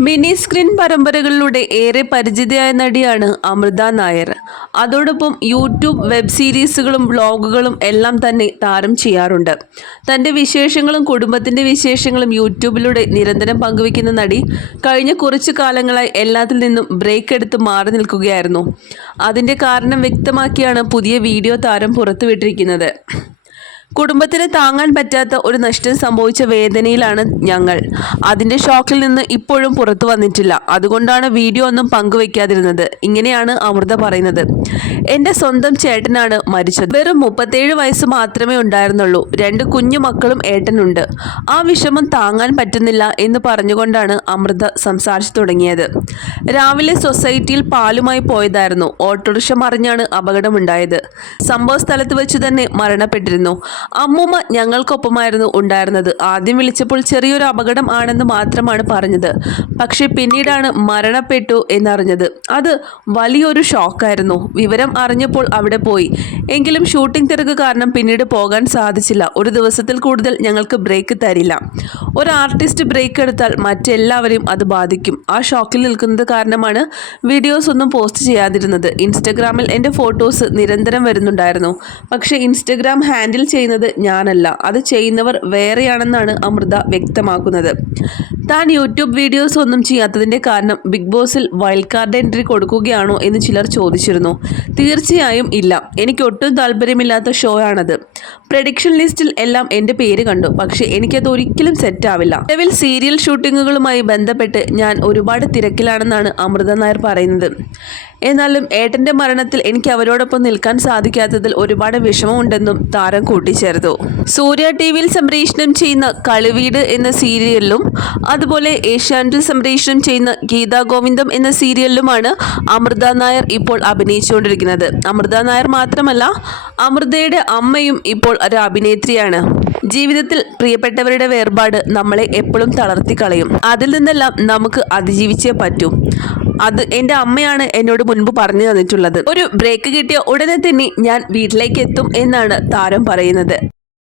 Mini screen പരമ്പരകളിലൂടെ ഏറെ പരിചിതയായ നടിയാണ് അമൃത നായർ. അതോടൊപ്പം യൂട്യൂബ് വെബ് സീരീസുകളും വ്ളോഗുകളും എല്ലാം തന്നെ താരം ചെയ്യാറുണ്ട്. തന്റെ വിശേഷങ്ങളും കുടുംബത്തിന്റെ വിശേഷങ്ങളും യൂട്യൂബിലൂടെ നിരന്തരം പങ്കുവയ്ക്കുന്ന നടി കഴിഞ്ഞ കുറച്ചു കാലങ്ങളായി എല്ലാത്തിൽ നിന്നും ബ്രേക്ക് എടുത്ത് മാറി നിൽക്കുകയായിരുന്നു. അതിന്റെ കാരണം വ്യക്തമാക്കിയാണ് പുതിയ വീഡിയോ താരം പുറത്തുവിട്ടിരിക്കുന്നത്. കുടുംബത്തിന് താങ്ങാൻ പറ്റാത്ത ഒരു നഷ്ടം സംഭവിച്ച വേദനയിലാണ് ഞങ്ങൾ. അതിന്റെ ഷോക്കിൽ നിന്ന് ഇപ്പോഴും പുറത്തു വന്നിട്ടില്ല. അതുകൊണ്ടാണ് വീഡിയോ ഒന്നും പങ്കുവെക്കാതിരുന്നത്. ഇങ്ങനെയാണ് അമൃത പറയുന്നത്. എന്റെ സ്വന്തം ചേട്ടനാണ് മരിച്ചത്. വെറും മുപ്പത്തേഴ് വയസ്സ് മാത്രമേ ഉണ്ടായിരുന്നുള്ളൂ. രണ്ട് കുഞ്ഞു മക്കളും ഏട്ടനുണ്ട്. ആ വിഷമം താങ്ങാൻ പറ്റുന്നില്ല എന്ന് പറഞ്ഞുകൊണ്ടാണ് അമൃത സംസാരിച്ചു തുടങ്ങിയത്. രാവിലെ സൊസൈറ്റിയിൽ പാലുമായി പോയതായിരുന്നു. ഓട്ടോറിക്ഷ മറിഞ്ഞാണ് അപകടമുണ്ടായത്. സംഭവ സ്ഥലത്ത് വെച്ച് തന്നെ മരണപ്പെട്ടിരുന്നു. അമ്മൂമ്മ ഞങ്ങൾക്കൊപ്പമായിരുന്നു ഉണ്ടായിരുന്നത്. ആദ്യം വിളിച്ചപ്പോൾ ചെറിയൊരു അപകടം ആണെന്ന് മാത്രമാണ് പറഞ്ഞത്. പക്ഷേ പിന്നീടാണ് മരണപ്പെട്ടു എന്നറിഞ്ഞത്. അത് വലിയൊരു ഷോക്കായിരുന്നു. വിവരം അറിഞ്ഞപ്പോൾ അവിടെ പോയി. എങ്കിലും ഷൂട്ടിംഗ് തിരക്ക് കാരണം പിന്നീട് പോകാൻ സാധിച്ചില്ല. ഒരു ദിവസത്തിൽ കൂടുതൽ ഞങ്ങൾക്ക് ബ്രേക്ക് തരില്ല. ഒരു ആർട്ടിസ്റ്റ് ബ്രേക്ക് എടുത്താൽ മറ്റെല്ലാവരെയും അത് ബാധിക്കും. ആ ഷോക്കിൽ നിൽക്കുന്നത് കാരണമാണ് വീഡിയോസ് ഒന്നും പോസ്റ്റ് ചെയ്യാതിരുന്നത്. ഇൻസ്റ്റഗ്രാമിൽ എന്റെ ഫോട്ടോസ് നിരന്തരം വരുന്നുണ്ടായിരുന്നു. പക്ഷേ ഇൻസ്റ്റഗ്രാം ഹാൻഡിൽ ചെയ്യുന്നത് ഞാനല്ല. അത് ചെയ്യുന്നവർ വേറെയാണെന്നാണ് അമൃത വ്യക്തമാക്കുന്നത്. താൻ യൂട്യൂബ് വീഡിയോസ് ഒന്നും ചെയ്യാത്തതിന്റെ കാരണം ബിഗ് ബോസിൽ വൈൽഡ് കാർഡ് എൻട്രി കൊടുക്കുകയാണോ എന്ന് ചിലർ ചോദിച്ചിരുന്നു. തീർച്ചയായും ഇല്ല. എനിക്ക് ഒട്ടും താല്പര്യമില്ലാത്ത ഷോ ആണത്. പ്രഡിക്ഷൻ ലിസ്റ്റിൽ എല്ലാം എന്റെ പേര് കണ്ടു. പക്ഷേ എനിക്കത് ഒരിക്കലും സെറ്റാവില്ല നിലവിൽ സീരിയൽ ഷൂട്ടിങ്ങുകളുമായി ബന്ധപ്പെട്ട് ഞാൻ ഒരുപാട് തിരക്കിലാണെന്നാണ് അമൃത നായർ പറയുന്നത്. എന്നാലും ഏട്ടന്റെ മരണത്തിൽ എനിക്ക് അവരോടൊപ്പം നിൽക്കാൻ സാധിക്കാത്തതിൽ ഒരുപാട് വിഷമമുണ്ടെന്നും താരം കൂട്ടിച്ചേർത്തു. സൂര്യ ടി വിയിൽ സംപ്രേഷണം ചെയ്യുന്ന കളിവീട് എന്ന സീരിയലിലും അതുപോലെ ഏഷ്യാനെറ്റിൽ സംപ്രേഷണം ചെയ്യുന്ന ഗീതാ ഗോവിന്ദം എന്ന സീരിയലിലുമാണ് അമൃത നായർ ഇപ്പോൾ അഭിനയിച്ചുകൊണ്ടിരിക്കുന്നത്. അമൃത നായർ മാത്രമല്ല അമൃതയുടെ അമ്മയും ഇപ്പോൾ ഒരു അഭിനേത്രിയാണ്. ജീവിതത്തിൽ പ്രിയപ്പെട്ടവരുടെ വേർപാട് നമ്മളെ എപ്പോഴും തളർത്തി കളയും. അതിൽ നിന്നെല്ലാം നമുക്ക് അതിജീവിച്ചേ പറ്റൂ. അത് എന്റെ അമ്മയാണ് എന്നോട് മുൻപ് പറഞ്ഞു തന്നിട്ടുള്ളത്. ഒരു ബ്രേക്ക് കിട്ടിയ ഉടനെ തന്നെ ഞാൻ വീട്ടിലേക്ക് എത്തും എന്നാണ് താരം പറയുന്നത്.